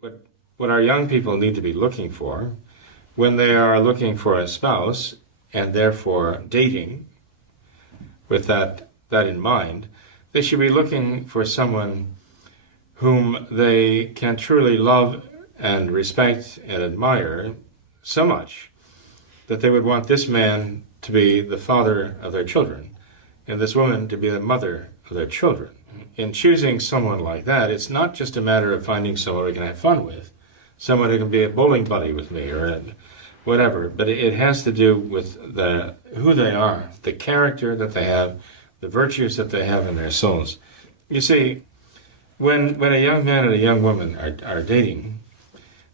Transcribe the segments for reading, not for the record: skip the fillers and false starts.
What, what our young people need to be looking for when they are looking for a spouse and therefore dating with that in mind, they should be looking for someone whom they can truly love and respect and admire so much that they would want this man to be the father of their children and this woman to be the mother of their children. In choosing someone like that, it's not just a matter of finding someone we can have fun with, someone who can be a bowling buddy with me or whatever, but it has to do with who they are, the character that they have, the virtues that they have in their souls. You see, when a young man and a young woman are dating,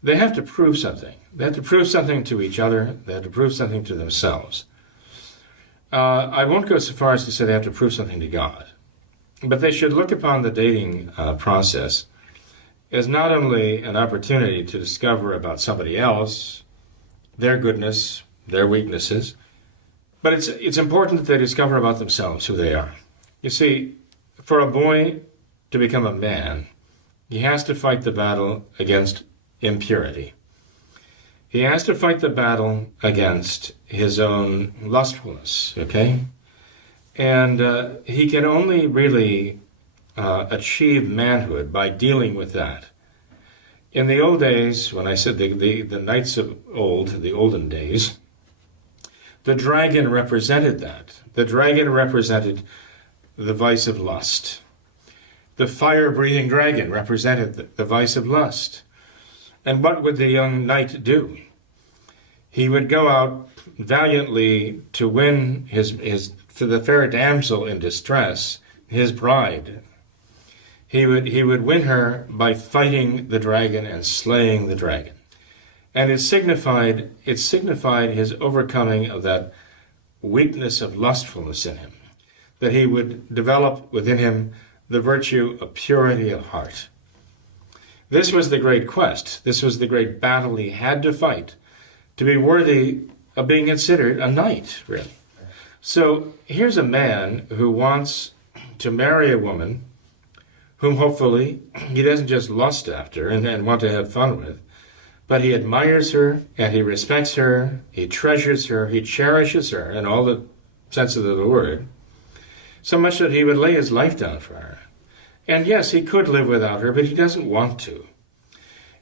they have to prove something. They have to prove something to each other. They have to prove something to themselves. I won't go so far as to say they have to prove something to God, but they should look upon the dating process as not only an opportunity to discover about somebody else, their goodness, their weaknesses, but it's important that they discover about themselves who they are. You see, for a boy to become a man, he has to fight the battle against impurity. He has to fight the battle against his own lustfulness, okay? And he can only really achieve manhood by dealing with that. In the old days, when I said the knights of old, the olden days, the dragon represented that. The dragon represented the vice of lust. The fire-breathing dragon represented the vice of lust. And what would the young knight do? He would go out valiantly to win for the fair damsel in distress, his bride. He would win her by fighting the dragon and slaying the dragon. And it signified his overcoming of that weakness of lustfulness in him, that he would develop within him the virtue of purity of heart. This was the great quest. This was the great battle he had to fight to be worthy of being considered a knight, really. So here's a man who wants to marry a woman whom hopefully he doesn't just lust after and want to have fun with, but he admires her and he respects her, he treasures her, he cherishes her in all the senses of the word, so much that he would lay his life down for her. And yes, he could live without her, but he doesn't want to.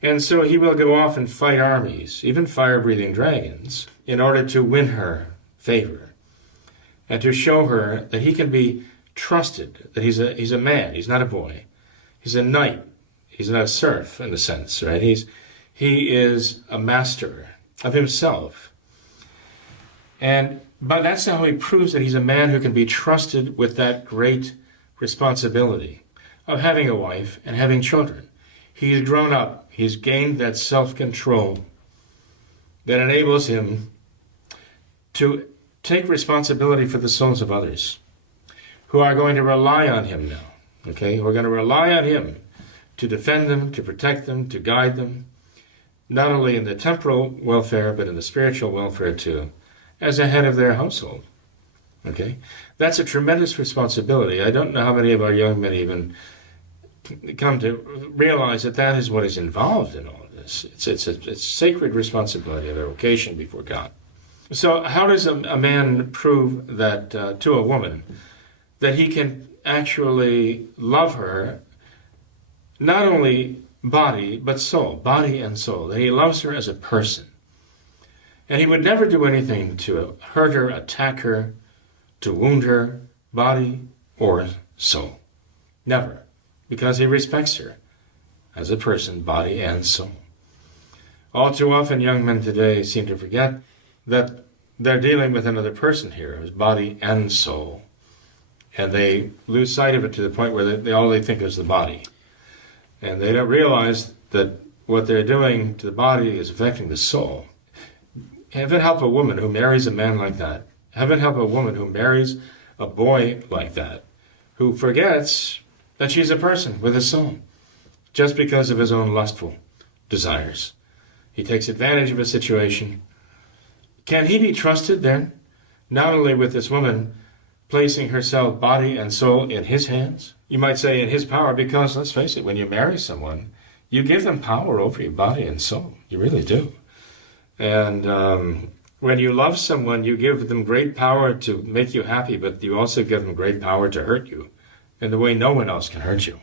And so he will go off and fight armies, even fire-breathing dragons, in order to win her favor and to show her that he can be trusted, that he's a man, he's not a boy. He's a knight. He's not a serf in a sense, right? He is a master of himself. But that's how he proves that he's a man who can be trusted with that great responsibility of having a wife and having children. He's grown up. He's gained that self-control that enables him to take responsibility for the souls of others who are going to rely on him now. Okay, we're going to rely on him to defend them, to protect them, to guide them, not only in the temporal welfare, but in the spiritual welfare too, as a head of their household. Okay, that's a tremendous responsibility. I don't know how many of our young men even come to realize that is what is involved in all of this. It's a sacred responsibility of a vocation before God. So how does a man prove that to a woman that he can actually love her, not only body, but soul, body and soul, that he loves her as a person. And he would never do anything to hurt her, attack her, to wound her, body or soul. Never, because he respects her as a person, body and soul. All too often, young men today seem to forget that they're dealing with another person here, who's body and soul. And they lose sight of it to the point where all they think is the body. And they don't realize that what they're doing to the body is affecting the soul. Heaven help a woman who marries a man like that. Heaven help a woman who marries a boy like that, who forgets that she's a person with a soul, just because of his own lustful desires. He takes advantage of a situation. Can he be trusted then, not only with this woman placing herself, body and soul, in his hands? You might say in his power, because let's face it, when you marry someone, You give them power over your body and soul. You really do. And when you love someone, you give them great power to make you happy, but you also give them great power to hurt you in the way no one else can hurt you.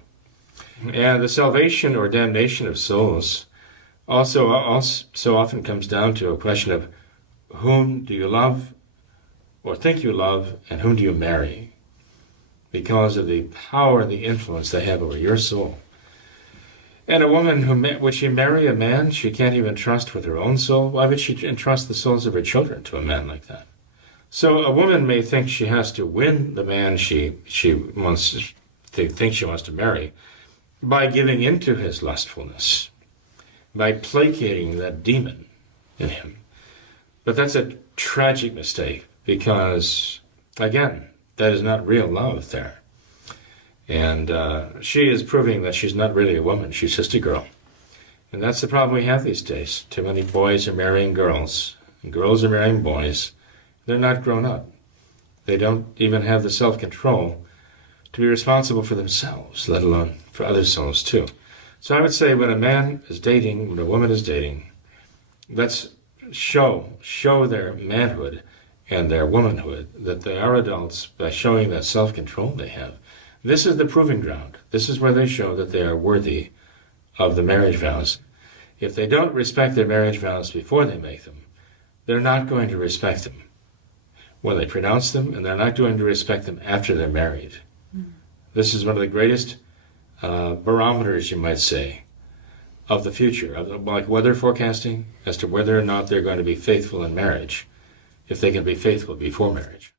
And the salvation or damnation of souls also so often comes down to a question of whom do you love or think you love, and whom do you marry? Because of the power and the influence they have over your soul. And a woman would she marry a man she can't even trust with her own soul? Why would she entrust the souls of her children to a man like that? So a woman may think she has to win the man she wants to marry by giving into his lustfulness, by placating that demon in him. But that's a tragic mistake because, again, that is not real love there. And she is proving that she's not really a woman, she's just a girl. And that's the problem we have these days. Too many boys are marrying girls, and girls are marrying boys. They're not grown up. They don't even have the self-control to be responsible for themselves, let alone for other souls too. So I would say when a man is dating, when a woman is dating, let's show their manhood and their womanhood, that they are adults by showing that self-control they have. This is the proving ground. This is where they show that they are worthy of the marriage vows. If they don't respect their marriage vows before they make them, they're not going to respect them when they pronounce them, and they're not going to respect them after they're married. This is one of the greatest barometers, you might say, of the future, like weather forecasting, as to whether or not they're going to be faithful in marriage, if they can be faithful before marriage.